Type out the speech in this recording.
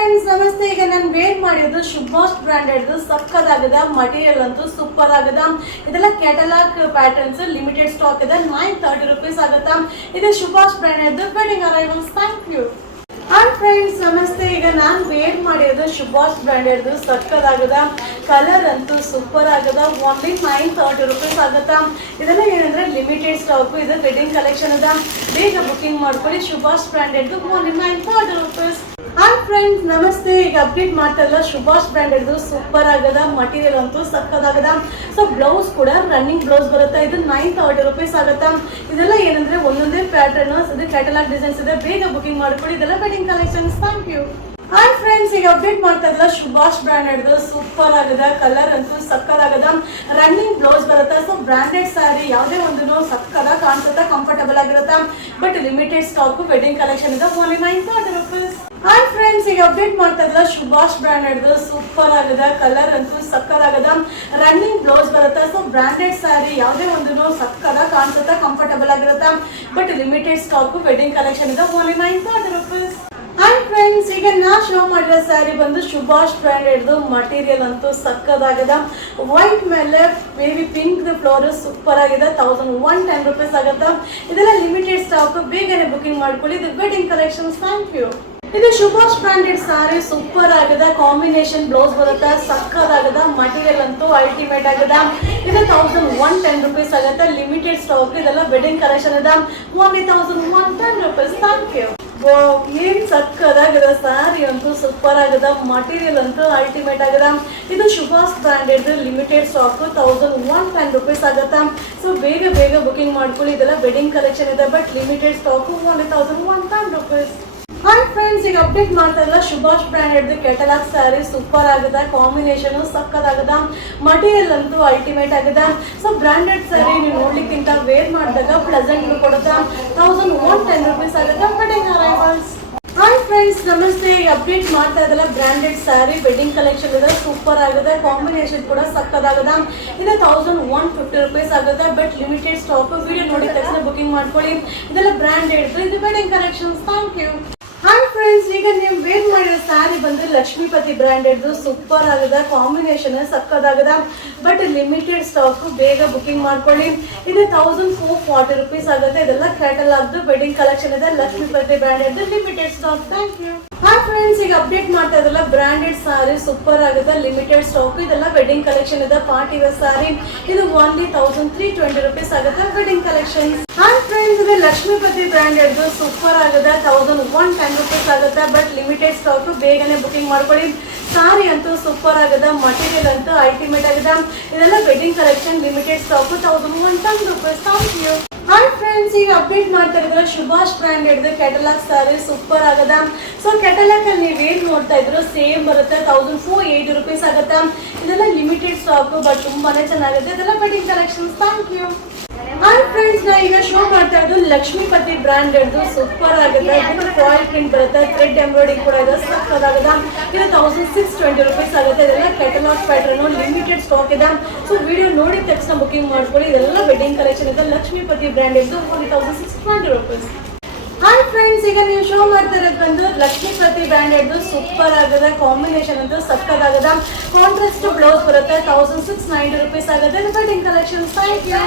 Friends ನಮಸ್ತೆ. ಈಗ ನಾನು ವೇರ್ ಮಾಡಿರೋದು ಶುಭಾಷ್ ಬ್ರಾಂಡೆಡ್ ಸಕ್ಕದಾಗದ ಮಟೀರಿಯಲ್ ಅಂತೂ ಸೂಪರ್ ಆಗದ. ಇದೆಲ್ಲ ಕ್ಯಾಟಲಾಗ್ ಪ್ಯಾಟರ್ನ್ಸ್ ಲಿಮಿಟೆಡ್ ಸ್ಟಾಕ್ ಇದೆ. 930 rupees ಆಗುತ್ತಾ. ಇದು ಶುಭಾಷ್ branded wedding arrivals. Thank you. Hi friends ನಮಸ್ತೆ. ಈಗ ನಾನು ವೇರ್ ಮಾಡಿರೋದು ಶುಭಾಷ್ ಬ್ರಾಂಡೆಡ್ ಸಕ್ಕದಾಗದ. ಕಲರ್ ಅಂತೂ ಸೂಪರ್ ಆಗದ. ಓನ್ಲಿ 930 rupees ಆಗುತ್ತಾ. ಇದೆಲ್ಲ ಏನಂದ್ರೆ ಲಿಮಿಟೆಡ್ ಸ್ಟಾಕ್. ಇದು ವೆಡ್ಡಿಂಗ್ ಕಲೆಕ್ಷನ್ ಅದ. ಬೇಗ ಬುಕಿಂಗ್ ಮಾಡ್ಕೊಳ್ಳಿ. Shubhash branded only 930 rupees. Hi friends ನಮಸ್ತೆ. ಈಗ ಅಪ್ಡೇಟ್ ಮಾಡ್ತಾರಲ್ಲ ಶುಭಾಷ್ ಬ್ರಾಂಡೆಡ್ ಸೂಪರ್ ಆಗದ. ಮಟೀರಿಯಲ್ ಅಂತೂ ಸಕ್ಕದಾಗದ. ಸೊ ಬ್ಲೌಸ್ ಕೂಡ ರನ್ನಿಂಗ್ ಬ್ಲೌಸ್ ಬರುತ್ತೆ. ಇದು 930 rupees ಆಗುತ್ತಾ. ಇದೆಲ್ಲ ಏನಂದ್ರೆ ಒಂದೊಂದೇ ಪ್ಯಾಟರ್ನ್ ಇದು ಕ್ಯಾಟಲಾಗ್ ಡಿಸೈನ್ಸ್ ಇದೆ. ಬೇಗ ಬುಕಿಂಗ್ ಮಾಡ್ಕೊಳ್ಳಿ. ಇದೆಲ್ಲ wedding collections. Thank you. Hi friends ಈಗ ಅಪ್ಡೇಟ್ ಮಾಡ್ತಾ ಇದ್ದಲ್ಲ ಶುಭಾಷ್ ಬ್ರಾಂಡೆಡ್ ಸೂಪರ್ ಆಗದ. ಕಲರ್ ಅಂತೂ ಸಕ್ಕದಾಗದ. ರನ್ನಿಂಗ್ ಬ್ಲೌಸ್ ಬರುತ್ತೆ. ಸೊ ಬ್ರಾಂಡೆಡ್ ಸ್ಯಾರಿ ಯಾವುದೇ ಒಂದು ಸಕ್ಕದಾಗ ಕಾಣಿಸುತ್ತಾ, ಕಂಫರ್ಟಬಲ್ ಆಗಿರುತ್ತೆ. But limited stock wedding collection ಇದೆ. Only 930 rupees. ಹಾಯ್ ಫ್ರೆಂಡ್ಸ್ ಈಗ ಅಪ್ಡೇಟ್ ಮಾಡ್ತಾ ಇದ್ದಲ್ಲ ಶುಭಾಷ್ ಬ್ರಾಂಡೆಡ್ ಸೂಪರ್ ಆಗದ. ಕಲರ್ ಅಂತೂ ಸಕ್ಕದಾಗದ. ರನ್ನಿಂಗ್ ಬ್ಲೌಸ್ ಬರುತ್ತೆ. ಸೊ ಬ್ರಾಂಡೆಡ್ ಸ್ಯಾರಿ ಯಾವುದೇ ಒಂದು ಸಕ್ಕದಾಗ ಕಾಣಿಸುತ್ತಾ, ಕಂಫರ್ಟಬಲ್ ಆಗಿರುತ್ತೆ. But limited stock wedding collection ಇದೆ. Only 930 rupees. ಹಾಯ್ ಫ್ರೆಂಡ್ಸ್ ಈಗ ನಾ ಶೋ ಮಾಡಿರೋ ಸ್ಯಾರಿ ಬಂದು ಶುಭಾಷ್ ಬ್ರಾಂಡೆಡ್ ಮಟೀರಿಯಲ್ ಅಂತೂ ಸಕ್ಕದಾಗದ. ವೈಟ್ ಮೇಲೆ ಬೇಬಿ ಪಿಂಕ್ ಫ್ಲೋರ್ ಸೂಪರ್ ಆಗಿದೆ. 1110 rupees ಆಗುತ್ತಾ. ಇದೆಲ್ಲ ಲಿಮಿಟೆಡ್ ಸ್ಟಾಕ್. ಬೇಗನೆ ಬುಕಿಂಗ್ ಮಾಡ್ಕೊಳ್ಳಿ. ಇದು ವೆಡ್ಡಿಂಗ್ ಕಲೆಕ್ಷನ್ಸ್. Thank you. ಇದು ಶುಭಾಷ್ ಬ್ರಾಂಡೆಡ್ ಸಾರಿ ಸೂಪರ್ ಆಗದ. ಕಾಂಬಿನೇಷನ್ ಬ್ಲೌಸ್ ಬರುತ್ತೆ. ಸಕ್ಕದಾಗದ. ಮಟೀರಿಯಲ್ ಅಂತೂ ಅಲ್ಟಿಮೇಟ್ ಆಗದ. ಇದು 1110 rupees ಆಗುತ್ತೆ. Limited stock. ಇದೆಲ್ಲ ವೆಡ್ಡಿಂಗ್ ಕಲೆಕ್ಷನ್ ಇದೆ. Only 1110 rupees. Thank you. ಏನ್ ಸಕ್ಕದಾಗದ. ಸ್ಯಾರಿ ಅಂತೂ ಸೂಪರ್ ಆಗದ. ಮಟೀರಿಯಲ್ ಅಂತೂ ಅಲ್ಟಿಮೇಟ್ ಆಗದ. ಇದು ಶುಭಾಷ್ ಬ್ರಾಂಡೆಡ್ ಲಿಮಿಟೆಡ್ ಸ್ಟಾಕ್. 1110 rupees ಆಗುತ್ತಾ. ಸೊ ಬೇಗ ಬೇಗ ಬುಕಿಂಗ್ ಮಾಡ್ಕೊಳ್ಳಿ. ಇದೆಲ್ಲ ವೆಡ್ಡಿಂಗ್ ಕಲೆಕ್ಷನ್ ಇದೆ. But limited stock. Only 1110 rupees. Hi friends ಈಗ ಅಪ್ಡೇಟ್ ಮಾಡ್ತಾ ಇಲ್ಲ ಶುಭಾಷ್ ಬ್ರಾಂಡೆಡ್ ಕ್ಯಾಟಲಾಗ್ ಸ್ಯಾರಿ ಸೂಪರ್ ಆಗದ. ಕಾಂಬಿನೇಷನ್ ಸಕ್ಕದಾಗದ. ಮಟೀರಿಯಲ್ ಅಂತೂ ಅಲ್ಟಿಮೇಟ್ ಆಗದ. ಸೊ ಬ್ರಾಂಡೆಡ್ ಸ್ಯಾರಿ ನೀವು ನೋಡ್ಲಿಕ್ಕಿಂತ ವೇರ್ ಮಾಡಿದಾಗ ಪ್ಲೆಸೆಂಟ್ ಕೊಡುತ್ತಾ. 1110 rupees ಆಗುತ್ತೆ. Wedding arrivals. ಹಾಯ್ ಫ್ರೆಂಡ್ಸ್ ನಮಸ್ತೆ. ಈಗ ಅಪ್ಡೇಟ್ ಮಾಡ್ತಾ ಇದ್ದಲ್ಲ ಬ್ರಾಂಡೆಡ್ ಸ್ಯಾರಿ ವೆಡ್ಡಿಂಗ್ ಕಲೆಕ್ಷನ್ ಇದೆ. ಸೂಪರ್ ಆಗದ. ಕಾಂಬಿನೇಷನ್ ಕೂಡ ಸಕ್ಕದಾಗದ. ಇದು 1150 rupees ಆಗುತ್ತೆ. But limited stock. ವಿಡಿಯೋ ನೋಡಿದ ತಕ್ಷಣ ಬುಕಿಂಗ್ ಮಾಡ್ಕೊಳ್ಳಿ. ಇದೆಲ್ಲ ಬ್ರಾಂಡೆಡ್. ಇದು wedding collections. Thank you. Hi friends ಈಗ ನೀವು ವೇರ್ ಮಾಡಿರೋ ಸ್ಯಾರಿ ಬಂದು ಲಕ್ಷ್ಮೀಪತಿ ಬ್ರಾಂಡೆಡ್ ಸೂಪರ್ ಆಗದ. ಕಾಂಬಿನೇಷನ್ ಸಕ್ಕದಾಗದ. But limited stock. ಬೇಗ ಬುಕಿಂಗ್ ಮಾಡ್ಕೊಳ್ಳಿ. ಇದು 1440 rupees ಆಗುತ್ತೆ. ಇದೆಲ್ಲ ಕ್ಯಾಟಲಾಗ್ ವೆಡ್ಡಿಂಗ್ ಕಲೆಕ್ಷನ್ ಇದೆ. Lakshmipati branded limited stock. Thank you. Hi friends ಈಗ ಅಪ್ಡೇಟ್ ಮಾಡ್ತಾ ಇದ್ದಲ್ಲ ಬ್ರಾಂಡೆಡ್ ಸಾರಿ ಸೂಪರ್ ಆಗುತ್ತೆ. Limited stock. ಇದೆಲ್ಲ ವೆಡ್ಡಿಂಗ್ ಕಲೆಕ್ಷನ್ ಇದೆ. Party wear sari. ಇದು ಓನ್ಲಿ 1320 rupees ಆಗುತ್ತೆ. Wedding collection. ಹಾಯ್ ಫ್ರೆಂಡ್ಸ್ ಇದು ಲಕ್ಷ್ಮೀಪತಿ ಬ್ರಾಂಡೆಡ್ ಸೂಪರ್ ಆಗುತ್ತೆ. 1110 rupees ಆಗುತ್ತೆ. But limited stock. ಬೇಗನೆ ಬುಕಿಂಗ್ ಮಾಡ್ಕೊಳ್ಳಿ. ಸಾರಿ ಅಂತೂ ಸೂಪರ್ ಆಗದ. ಮಟೀರಿಯಲ್ ಅಂತೂ ಅಲ್ಟಿಮೇಟ್ ಆಗದ. ಇದೆಲ್ಲ wedding collection. Limited stock. 1110 rupees. Thank you. Hi friends ಈಗ ಅಪ್ಡೇಟ್ ಮಾಡ್ತಾ ಇದ್ರೆ Subhash branded catalogue sari super ಆಗದ. ಸೊ ಕ್ಯಾಟಲಾಗ್ ಅಲ್ಲಿ ನೀವೇನ್ ನೋಡ್ತಾ ಇದ್ರು ಸೇಮ್ ಬರುತ್ತೆ. 1480 rupees ಆಗುತ್ತೆ. ಇದೆಲ್ಲ ಲಿಮಿಟೆಡ್ ಸ್ಟಾಕ್. ಬಟ್ ತುಂಬಾನೇ ಚೆನ್ನಾಗಿದೆ. ಇದೆಲ್ಲ wedding collections. Thank you. Hi friends ನಾ ಈಗ ಶೋ ಮಾಡ್ತಾ ಇರೋದು ಲಕ್ಷ್ಮೀಪತಿ ಬ್ರಾಂಡೆಡ್ ಸೂಪರ್ ಆಗುತ್ತೆ. ಇದು ಫಾಯಿಲ್ ಪ್ರಿಂಟ್ ಬರುತ್ತೆ. ಥ್ರೆಡ್ ಎಂಬ್ರಾಯ್ಡಿಂಗ್ ಕೂಡ ಇದೆ. ಸಕ್ಕದಾಗದ. ಇದು 1620 rupees ಆಗುತ್ತೆ. ಇದೆಲ್ಲ ಕ್ಯಾಟಲಾಗ್ ಪ್ಯಾಟರ್ನ್. ಲಿಮಿಟೆಡ್ ಸ್ಟಾಕ್ ಇದೆ. ಸೊ ವಿಡಿಯೋ ನೋಡಿದ ತಕ್ಷಣ ಬುಕಿಂಗ್ ಮಾಡ್ಕೊಳ್ಳಿ. ಇದೆಲ್ಲ ವೆಡ್ಡಿಂಗ್ ಕಲೆಕ್ಷನ್ ಇದೆ. Lakshmipati branded 1620 rupees. Hi friends ಈಗ ನೀವು ಶೋ ಮಾಡ್ತಾ ಇರೋದು ಬಂದು ಲಕ್ಷ್ಮೀಪತಿ ಬ್ರಾಂಡೆಡ್ ಸೂಪರ್ ಆಗದ. ಕಾಂಬಿನೇಷನ್ ಅಂತೂ ಸಕ್ಕದಾಗದ. ಕಾಂಟ್ರಾಸ್ಟ್ ಬ್ಲೌಸ್ ಬರುತ್ತೆ. 1690 rupees ಆಗುತ್ತೆ. Wedding collection. Thank you.